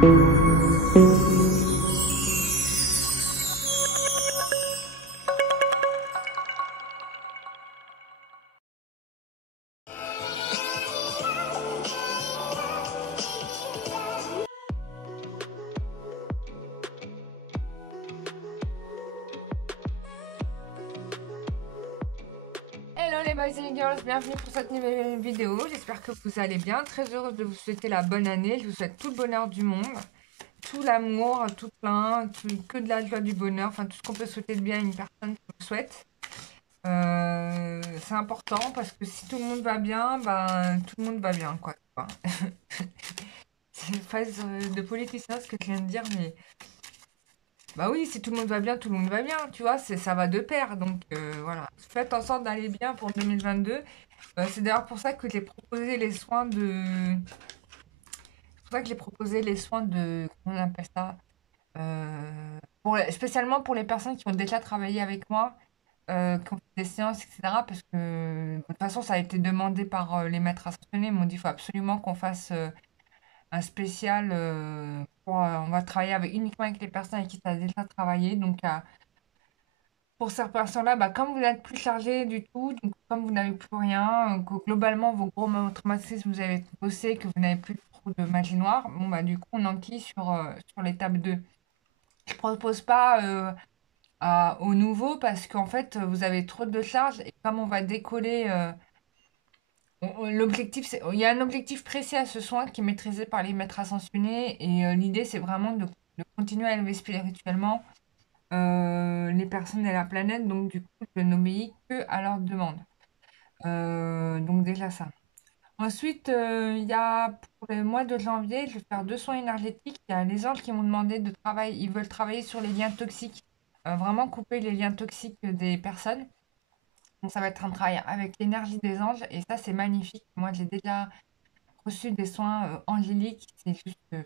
Hello les boys et les girls, bienvenue pour cette nouvelle vidéo. J'espère que vous allez bien. Très heureuse de vous souhaiter la bonne année. Je vous souhaite tout le bonheur du monde, tout l'amour, tout plein, que de la joie, du bonheur, enfin tout ce qu'on peut souhaiter de bien à une personne qui le souhaite. C'est important parce que si tout le monde va bien, ben tout le monde va bien quoi. C'est une phrase de politicien ce que je viens de dire, mais bah oui, si tout le monde va bien, tout le monde va bien, tu vois, ça va de pair. Donc voilà, faites en sorte d'aller bien pour 2022. C'est d'ailleurs pour ça que j'ai proposé les soins de... C'est pour ça que j'ai proposé les soins de... Comment on appelle ça? Spécialement pour les personnes qui ont déjà travaillé avec moi, qui ont fait des séances, etc. Parce que de toute façon, ça a été demandé par les maîtres ascensionnés. Ils m'ont dit qu'il faut absolument qu'on fasse un spécial. On va travailler uniquement avec les personnes avec qui tu as déjà travaillé. Donc, pour ces personnes-là, bah, comme vous n'êtes plus chargé du tout, donc comme vous n'avez plus rien, que globalement vos gros traumatismes, vous avez bossé, que vous n'avez plus trop de magie noire, bon bah du coup on enquille sur l'étape 2. Je propose pas au nouveau parce qu'en fait vous avez trop de charges et comme on va décoller, l'objectif il y a un objectif précis à ce soin qui est maîtrisé par les maîtres ascensionnés et l'idée c'est vraiment de continuer à élever spirituellement les personnes et la planète, donc du coup, je n'obéis que à leur demande. Donc déjà ça. Ensuite, il y a pour le mois de janvier, je vais faire 2 soins énergétiques. Il y a les anges qui m'ont demandé de travailler, ils veulent travailler sur les liens toxiques, vraiment couper les liens toxiques des personnes. Donc ça va être un travail avec l'énergie des anges et ça c'est magnifique. Moi j'ai déjà reçu des soins angéliques, c'est juste,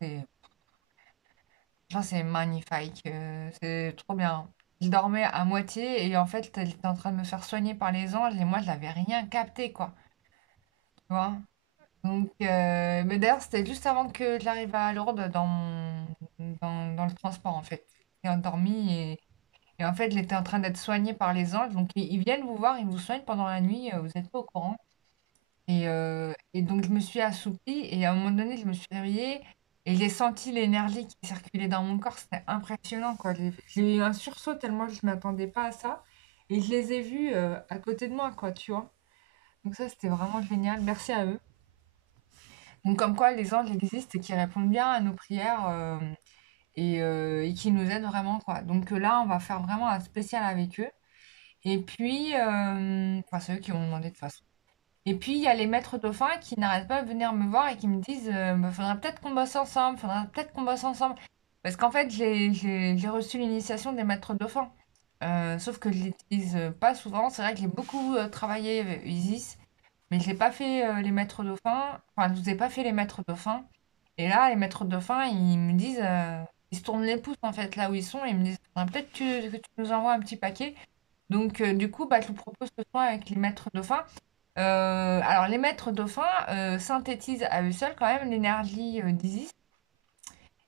c'est genre, c'est magnifique, c'est trop bien. Je dormais à moitié et en fait, elle était en train de me faire soigner par les anges et moi, je n'avais rien capté, quoi. Tu vois? Donc, mais d'ailleurs, c'était juste avant que j'arrive à Lourdes dans le transport, en fait. J'étais endormie et en fait, j'étais en train d'être soignée par les anges. Donc, ils viennent vous voir, ils vous soignent pendant la nuit, vous n'êtes pas au courant. Et donc, je me suis assoupie et à un moment donné, je me suis réveillée et j'ai senti l'énergie qui circulait dans mon corps. C'était impressionnant, quoi. J'ai eu un sursaut tellement je ne m'attendais pas à ça. Et je les ai vus à côté de moi, quoi, tu vois. Donc ça, c'était vraiment génial. Merci à eux. Donc comme quoi, les anges existent et qui répondent bien à nos prières et qui nous aident vraiment, quoi. Donc là, on va faire vraiment un spécial avec eux. Et puis, enfin, c'est eux qui m'ont demandé de toute façon. Et puis, il y a les maîtres dauphins qui n'arrêtent pas de venir me voir et qui me disent bah, faudrait peut-être qu'on bosse ensemble, faudrait peut-être qu'on bosse ensemble. Parce qu'en fait, j'ai reçu l'initiation des maîtres dauphins. Sauf que je l'utilise pas souvent. C'est vrai que j'ai beaucoup travaillé Isis, mais j'ai pas fait les maîtres dauphins. Enfin, je vous ai pas fait les maîtres dauphins. Et là, les maîtres dauphins, ils me disent, ils se tournent les pouces en fait là où ils sont. Et ils me disent faudrait peut-être que tu nous envoies un petit paquet. Donc, du coup, bah, je vous propose ce soin avec les maîtres dauphins. Alors, les maîtres dauphins synthétisent à eux seuls quand même l'énergie d'Isis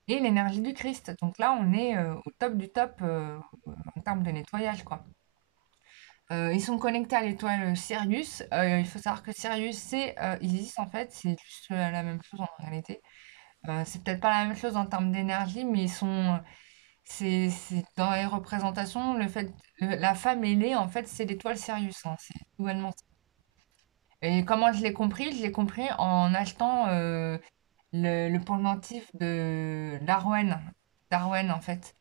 et l'énergie du Christ. Donc là, on est au top du top en termes de nettoyage, quoi. Ils sont connectés à l'étoile Sirius. Il faut savoir que Sirius, c'est Isis, en fait. C'est juste la même chose en réalité. C'est peut-être pas la même chose en termes d'énergie, mais ils sont... C'est dans les représentations, la femme ailée, en fait, c'est l'étoile Sirius, hein. C'est tout bonnement ça. Et comment je l'ai compris? Je l'ai compris en achetant le pendentif de d'Arwen en fait,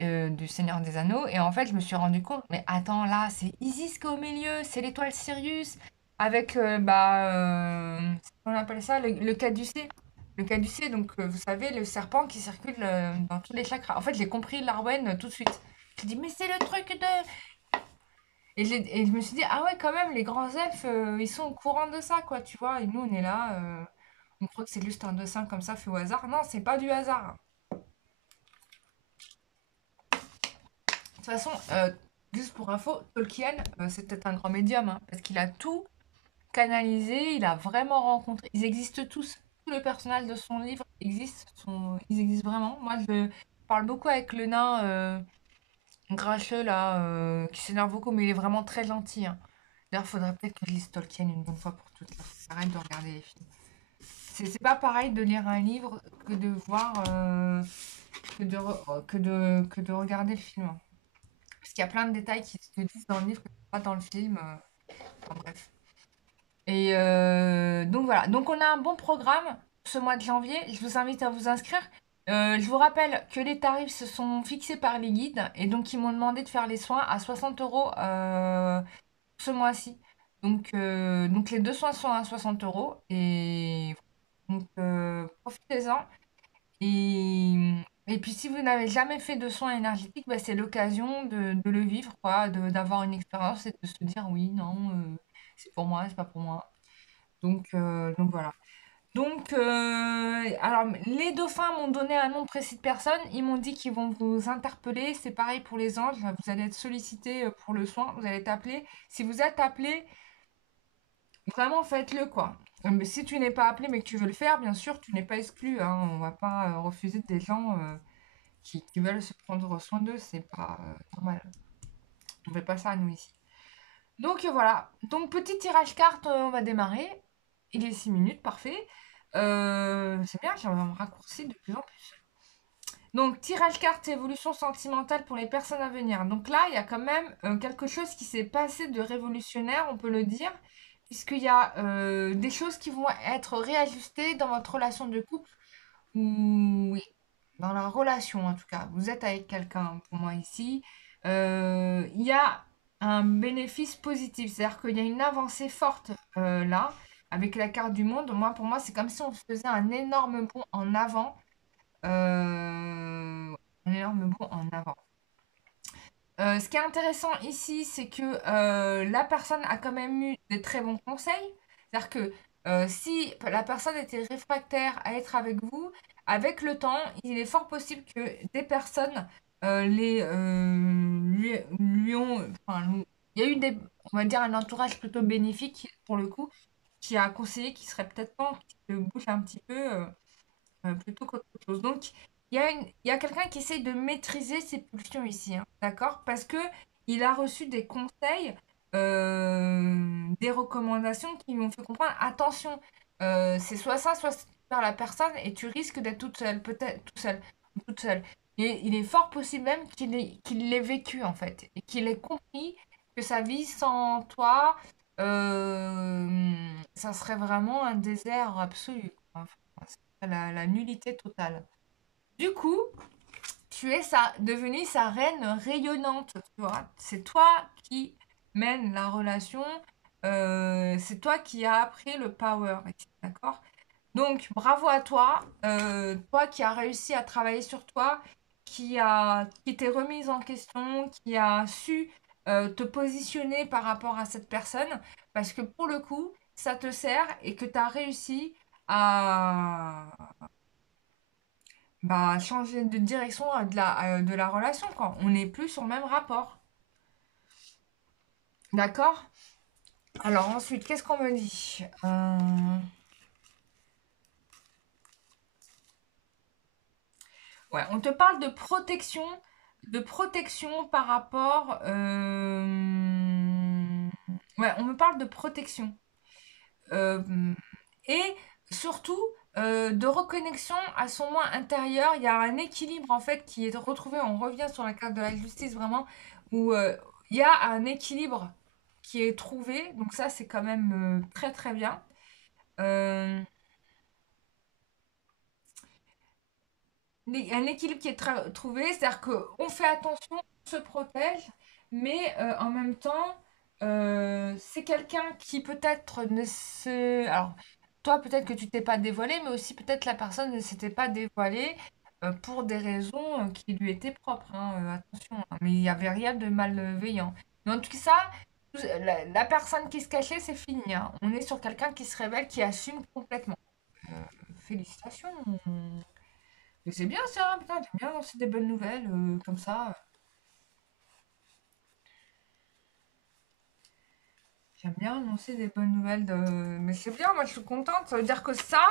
du Seigneur des Anneaux. Et en fait, je me suis rendu compte, mais attends, là, c'est Isis qui est au milieu, c'est l'étoile Sirius, avec, on appelle ça, le caducée. Le caducée, donc, vous savez, le serpent qui circule dans tous les chakras. En fait, j'ai compris l'Arwen tout de suite. Je dis, mais c'est le truc de... Et je me suis dit, ah ouais, quand même, les grands elfes, ils sont au courant de ça, quoi, tu vois. Et nous, on est là, on croit que c'est juste un dessin comme ça fait au hasard. Non, c'est pas du hasard. De toute façon, juste pour info, Tolkien, c'était un grand médium, hein, parce qu'il a tout canalisé, il a vraiment rencontré. Ils existent tous. tous les personnages de son livre existent, ils existent vraiment. Moi, je parle beaucoup avec le nain Grincheux, là, qui s'énerve beaucoup, mais il est vraiment très gentil, hein. D'ailleurs, faudrait peut-être que je lise Tolkien une bonne fois pour toutes. Là. Arrête de regarder les films. C'est pas pareil de lire un livre que de voir, que de regarder le film. Parce qu'il y a plein de détails qui se disent dans le livre que pas dans le film. Enfin, bref. Et donc voilà. Donc on a un bon programme ce mois de janvier. Je vous invite à vous inscrire. Je vous rappelle que les tarifs se sont fixés par les guides et donc ils m'ont demandé de faire les soins à 60 euros ce mois-ci. Donc les deux soins sont à 60 euros et donc profitez-en. Et, et puis si vous n'avez jamais fait de soins énergétiques, bah, c'est l'occasion de le vivre, quoi, d'avoir une expérience et de se dire oui, non, c'est pour moi, c'est pas pour moi. Donc voilà. Alors, les dauphins m'ont donné un nom précis de personne. Ils m'ont dit qu'ils vont vous interpeller. C'est pareil pour les anges. Vous allez être sollicité pour le soin. Vous allez être appelé. Si vous êtes appelé, vraiment faites-le, quoi. Mais si tu n'es pas appelé mais que tu veux le faire, bien sûr, tu n'es pas exclu, hein. On va pas refuser des gens qui veulent se prendre soin d'eux. C'est pas normal. On fait pas ça, nous, ici. Donc voilà. Donc petit tirage carte, on va démarrer. Il est 6 minutes, parfait. C'est bien, j'ai un raccourci de plus en plus. Donc tirage carte évolution sentimentale pour les personnes à venir. Donc là, il y a quand même quelque chose qui s'est passé de révolutionnaire, on peut le dire, puisqu'il y a des choses qui vont être réajustées dans votre relation de couple. Oui, dans la relation en tout cas. Vous êtes avec quelqu'un pour moi ici. Il y a un bénéfice positif, c'est-à-dire qu'il y a une avancée forte là, avec la carte du monde. Moi, pour moi, c'est comme si on faisait un énorme bond en avant. Un énorme bond en avant. Ce qui est intéressant ici, c'est que la personne a quand même eu des très bons conseils. C'est-à-dire que si la personne était réfractaire à être avec vous, avec le temps, il est fort possible que des personnes lui ont... Enfin, il y a eu des, on va dire un entourage plutôt bénéfique pour le coup, qui a conseillé qu'il serait peut-être temps qu'il se bouge un petit peu. Plutôt qu'autre chose. Donc, il y a quelqu'un qui essaye de maîtriser ses pulsions ici, hein, d'accord? Parce que il a reçu des conseils, des recommandations qui lui ont fait comprendre, attention, c'est soit ça, soit vers la personne, et tu risques d'être toute seule, peut-être tout seul, ou toute seule. Et il est fort possible même qu'il l'ait vécu, en fait, et qu'il ait compris que sa vie sans toi, ça serait vraiment un désert absolu, quoi. Enfin, la nullité totale. Du coup, tu es devenue sa reine rayonnante, tu vois. C'est toi qui mène la relation, c'est toi qui as appris le power, d'accord? Donc, bravo à toi, toi qui as réussi à travailler sur toi, qui t'est remise en question, qui a su te positionner par rapport à cette personne, parce que pour le coup, ça te sert et que tu as réussi à, bah, changer de direction de la relation, quoi. On n'est plus sur le même rapport. D'accord? Alors ensuite, qu'est-ce qu'on me dit? Ouais, on te parle de protection par rapport. Ouais, on me parle de protection. Euh, et surtout de reconnexion à son moi intérieur. Il y a un équilibre en fait qui est retrouvé. On revient sur la carte de la justice vraiment où il y a un équilibre qui est trouvé. Donc ça c'est quand même très très bien. Euh, un équilibre qui est trouvé, c'est-à-dire qu'on fait attention, on se protège, mais en même temps, c'est quelqu'un qui peut-être ne se... Alors, toi, peut-être que tu t'es pas dévoilé, mais aussi peut-être la personne ne s'était pas dévoilée pour des raisons qui lui étaient propres, hein, attention, hein, mais il n'y avait rien de malveillant. Mais en tout cas, la personne qui se cachait, c'est fini, hein. On est sur quelqu'un qui se révèle, qui assume complètement. Euh, Félicitations. Mais c'est bien ça, putain, j'aime bien lancer des bonnes nouvelles comme ça. J'aime bien annoncer des bonnes nouvelles de... Mais c'est bien, moi je suis contente. Ça veut dire que ça,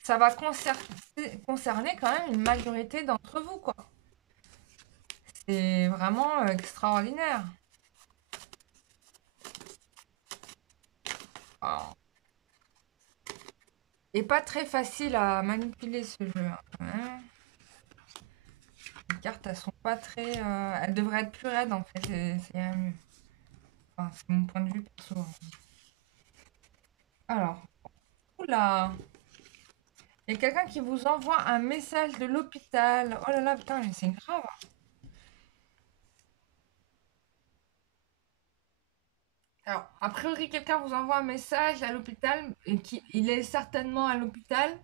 ça va concerner quand même une majorité d'entre vous, quoi. C'est vraiment extraordinaire. Ah. Et pas très facile à manipuler ce jeu, hein, quand même. Les cartes, elles sont pas très... elles devraient être plus raides, en fait. C'est mieux. Enfin, c'est mon point de vue perso, hein. Alors, oula, il y a quelqu'un qui vous envoie un message de l'hôpital. Oh là là, putain, mais c'est grave. Alors, a priori, quelqu'un vous envoie un message à l'hôpital et il est certainement à l'hôpital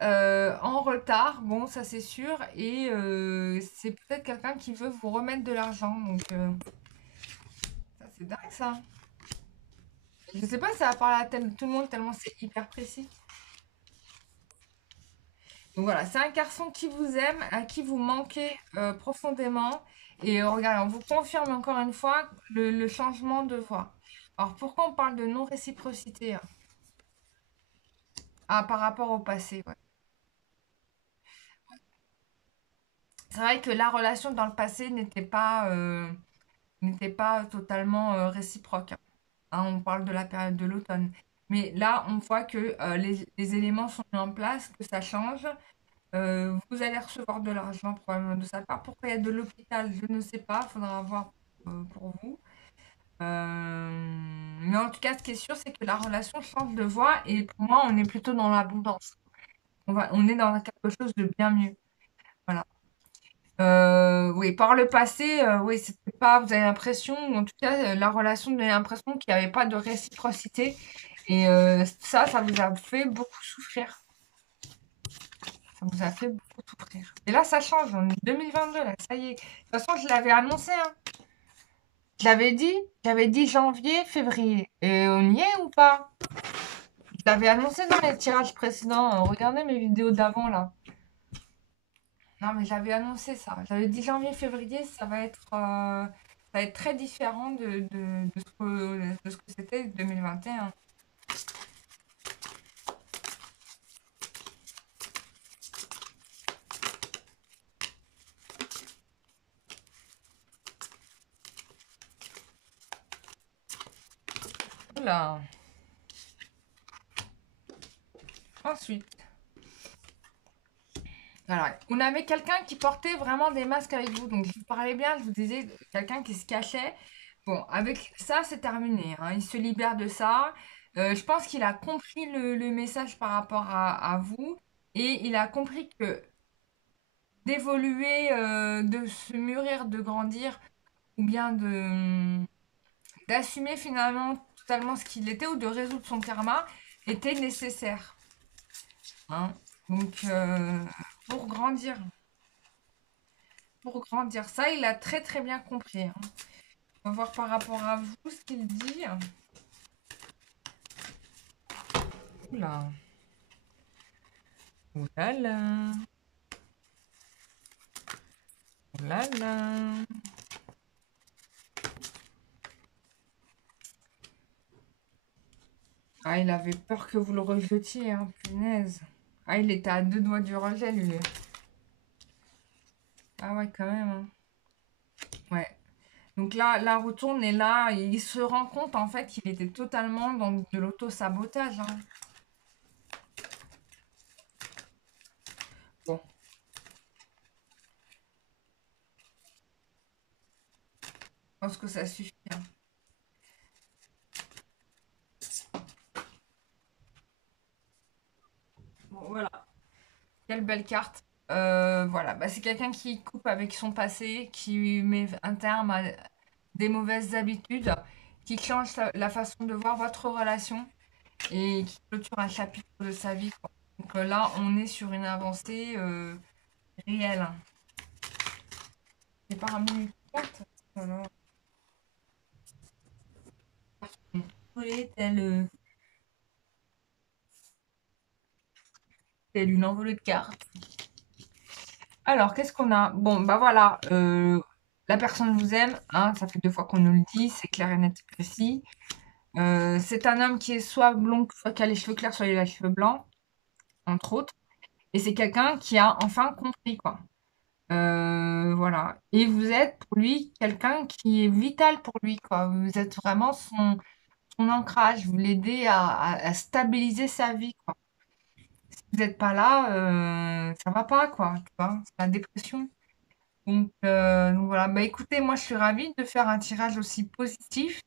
en retard. Bon, ça c'est sûr. Et c'est peut-être quelqu'un qui veut vous remettre de l'argent. Donc, ça c'est dingue ça. Je sais pas si ça va parler à tout le monde tellement c'est hyper précis. Donc voilà, c'est un garçon qui vous aime, à qui vous manquez profondément. Et regardez, on vous confirme encore une fois le changement de voix. Alors pourquoi on parle de non-réciprocité, hein? Ah, par rapport au passé, ouais. C'est vrai que la relation dans le passé n'était pas totalement réciproque, hein. Hein, on parle de la période de l'automne. Mais là, on voit que les éléments sont mis en place, que ça change. Vous allez recevoir de l'argent probablement de sa part. Pourquoi il y a de l'hôpital, je ne sais pas. Il faudra voir pour vous. Mais en tout cas, ce qui est sûr, c'est que la relation change de voie. Et pour moi, on est plutôt dans l'abondance. On est dans quelque chose de bien mieux. Voilà. Oui, par le passé, oui, c'était pas, vous avez l'impression, ou en tout cas, la relation donnait l'impression qu'il n'y avait pas de réciprocité. Et ça vous a fait beaucoup souffrir. Ça vous a fait beaucoup souffrir. Et là, ça change. On est 2022, là, ça y est. De toute façon, je l'avais annoncé, hein. Je l'avais dit. J'avais dit janvier, février. Et on y est ou pas? Je l'avais annoncé dans les tirages précédents. Regardez mes vidéos d'avant, là. Non, mais j'avais annoncé ça. J'avais dit janvier, février, ça va être très différent de ce que c'était 2021. Oula. Ensuite, alors, on avait quelqu'un qui portait vraiment des masques avec vous. Donc, je vous parlais bien, je vous disais, quelqu'un qui se cachait. Bon, avec ça, c'est terminé, hein. Il se libère de ça. Je pense qu'il a compris le message par rapport à vous. Et il a compris que d'évoluer, de se mûrir, de grandir, ou bien d'assumer finalement totalement ce qu'il était, ou de résoudre son karma, était nécessaire, hein. Donc, pour grandir. Pour grandir. Ça, il a très très bien compris, hein. On va voir par rapport à vous ce qu'il dit. Oula. Oulala. Oulala. Ah, il avait peur que vous le rejetiez, hein, punaise. Ah, il était à deux doigts du rejet, lui. Ah ouais, quand même, hein. Ouais. Donc là, la retourne est là, et il se rend compte en fait qu'il était totalement dans de l'auto-sabotage, hein. Bon, je pense que ça suffit, hein. Bon, voilà. Quelle belle carte. Voilà, bah, c'est quelqu'un qui coupe avec son passé, qui met un terme à des mauvaises habitudes, qui change la façon de voir votre relation et qui clôture un chapitre de sa vie, quoi. Donc là, on est sur une avancée réelle, hein. C'est pas un minute carte. Voilà. Oui, telle une envolée de cartes. Alors, qu'est-ce qu'on a? Bon, bah voilà, la personne vous aime, hein, ça fait 2 fois qu'on nous le dit, c'est clair et net et précis. C'est un homme qui est soit blond, soit qui a les cheveux clairs, soit il a les cheveux blancs. entre autres. Et c'est quelqu'un qui a enfin compris, quoi. Voilà. Et vous êtes pour lui quelqu'un qui est vital pour lui, quoi. Vous êtes vraiment son ancrage. Vous l'aidez à stabiliser sa vie, quoi. Si vous n'êtes pas là, ça va pas, quoi. Tu vois, c'est la dépression. Donc voilà. Bah écoutez, moi je suis ravie de faire un tirage aussi positif.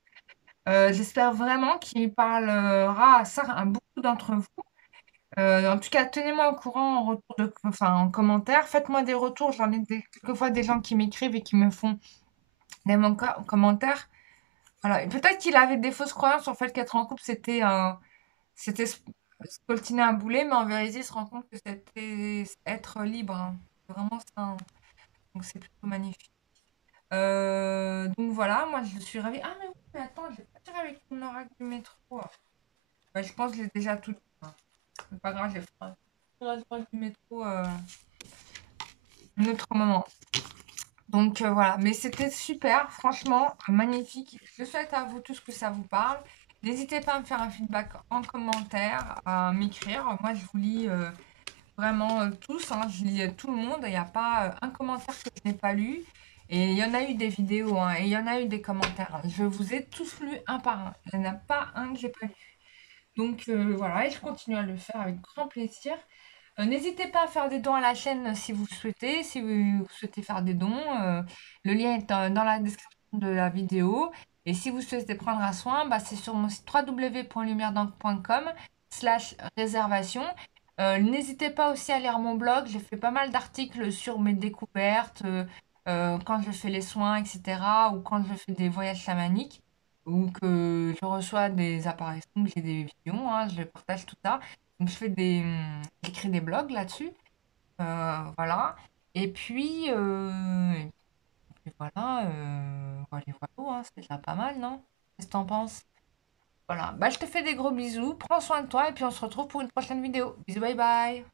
J'espère vraiment qu'il parlera à ça à beaucoup d'entre vous. En tout cas, tenez-moi au courant en retour enfin, en commentaire. Faites-moi des retours. J'en ai quelquefois des gens qui m'écrivent et qui me font des commentaires. Voilà. Et peut-être qu'il avait des fausses croyances sur le fait qu'être en couple, c'était scoltiner un boulet, mais en vérité, il se rend compte que c'était être libre, hein. C'est vraiment ça, hein. Donc c'est plutôt magnifique. Donc voilà, moi je suis ravie. Ah mais oui, mais attends, je l'ai pas tiré avec mon oracle du métro. Bah, je pense que je l'ai déjà tout dit, hein. C'est pas grave, je le ferai. L'oracle du métro, un autre moment. Donc voilà, mais c'était super, franchement, magnifique. Je souhaite à vous tous que ça vous parle. N'hésitez pas à me faire un feedback en commentaire, à m'écrire. Moi, je vous lis vraiment tous, hein. Je lis tout le monde. Il n'y a pas un commentaire que je n'ai pas lu. Et il y en a eu des vidéos, hein, et il y en a eu des commentaires, hein. Je vous ai tous lus un par un. Il n'y en a pas un que j'ai pas lu. Donc voilà, et je continue à le faire avec grand plaisir. N'hésitez pas à faire des dons à la chaîne si vous souhaitez, si vous souhaitez faire des dons. Le lien est dans la description de la vidéo. Et si vous souhaitez prendre un soin, bah, c'est sur mon site www.lumieredanque.com/réservation. N'hésitez pas aussi à lire mon blog. J'ai fait pas mal d'articles sur mes découvertes, quand je fais les soins, etc. Ou quand je fais des voyages chamaniques. Ou que je reçois des apparitions, que j'ai des visions, hein, je partage tout ça. Donc, j'écris des blogs là-dessus. Voilà. Et puis, voilà. Voilà, voilà, hein, c'est déjà pas mal, non? Qu'est-ce que t'en penses? Voilà. Bah, je te fais des gros bisous. Prends soin de toi et puis on se retrouve pour une prochaine vidéo. Bisous, bye bye.